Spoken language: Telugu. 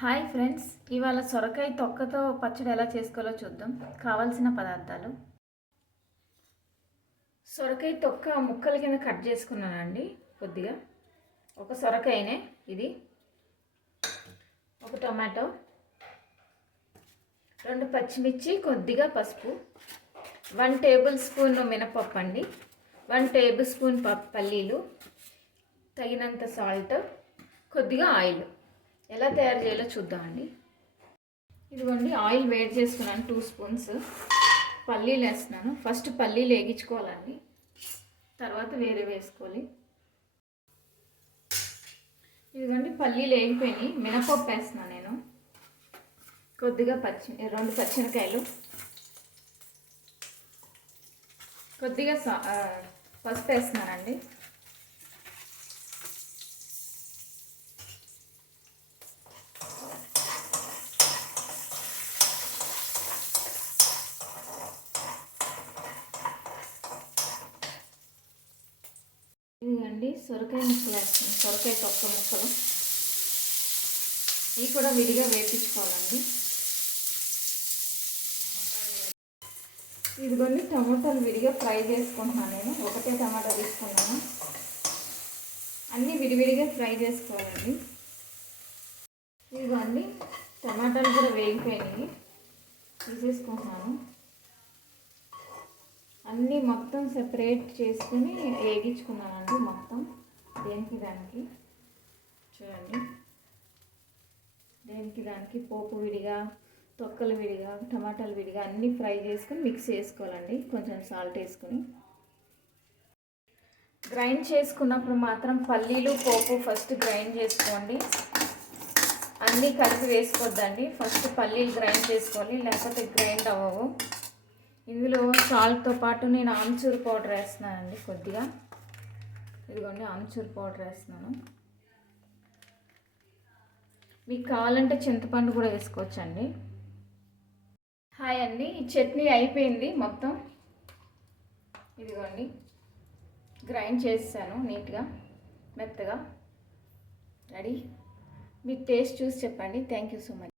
హాయ్ ఫ్రెండ్స్, ఇవాళ సొరకాయ తొక్కతో పచ్చడి ఎలా చేసుకోవాలో చూద్దాం. కావాల్సిన పదార్థాలు: సొరకాయ తొక్క ముక్కల కింద కట్ చేసుకున్నానండి. కొద్దిగా ఒక సొరకాయనే ఇది, ఒక టొమాటో, 2 పచ్చిమిర్చి, కొద్దిగా పసుపు, 1 టేబుల్ స్పూన్ మినపప్పు అండి, 1 టేబుల్ స్పూన్ పల్లీలు, తగినంత సాల్ట్, కొద్దిగా ఆయిల్. ఎలా తయారు చేయాలో చూద్దామండి. ఇదిగోండి, ఆయిల్ వేడి చేసుకున్నాను. 2 స్పూన్స్ పల్లీలు వేస్తున్నాను. ఫస్ట్ పల్లీలు వేగించుకోవాలండి, తర్వాత వేరే వేసుకోవాలి. ఇదిగోండి, పల్లీలు వేగిపోయినాయి. మినపప్పు వేస్తున్నాను నేను. కొద్దిగా 2 పచ్చిమిరకాయలు, కొద్దిగా పసుపు వేస్తున్నానండి. ఇదిగండి, సొరకాయ ముక్కలు వేస్తున్నాను. సొరకాయ తొక్క ముక్కలు ఇవి కూడా విడిగా వేపించుకోవాలండి. ఇదిగోండి, టమాటాలు విడిగా ఫ్రై చేసుకుంటున్నాను నేను. ఒకటే టమాటా తీసుకున్నాను. అన్నీ విడివిడిగా ఫ్రై చేసుకోవాలండి. ఇదిగోండి, టమాటాలు కూడా వేగిపోయినాయి, తీసేసుకుంటున్నాను. అన్నీ మొత్తం సెపరేట్ చేసుకుని వేగించుకున్నానండి. మొత్తం దానికి చూడండి, దానికి పోపు విడిగా, తొక్కలు విడిగా, టమాటాలు విడిగా అన్నీ ఫ్రై చేసుకుని మిక్స్ చేసుకోవాలండి. కొంచెం సాల్ట్ వేసుకుని గ్రైండ్ చేసుకున్నప్పుడు మాత్రం పల్లీలు, పోపు ఫస్ట్ గ్రైండ్ చేసుకోండి. అన్నీ కలిపి వేసుకోవద్దండి. ఫస్ట్ పల్లీలు గ్రైండ్ చేసుకోవాలి, లేకపోతే గ్రైండ్ అవ్వవు. ఇందులో సాల్ట్తో పాటు నేను ఆమ్చూర్ పౌడర్ వేస్తున్నానండి కొద్దిగా. ఇదిగోండి, ఆమ్చూర్ పౌడర్ వేస్తున్నాను. మీకు కావాలంటే చింతపండు కూడా వేసుకోవచ్చండి. హాయ్ అండి, ఈ చట్నీ అయిపోయింది మొత్తం. ఇదిగోండి, గ్రైండ్ చేసాను నీట్గా, మెత్తగా రెడీ. మీరు టేస్ట్ చూసి చెప్పండి. Thank you so much.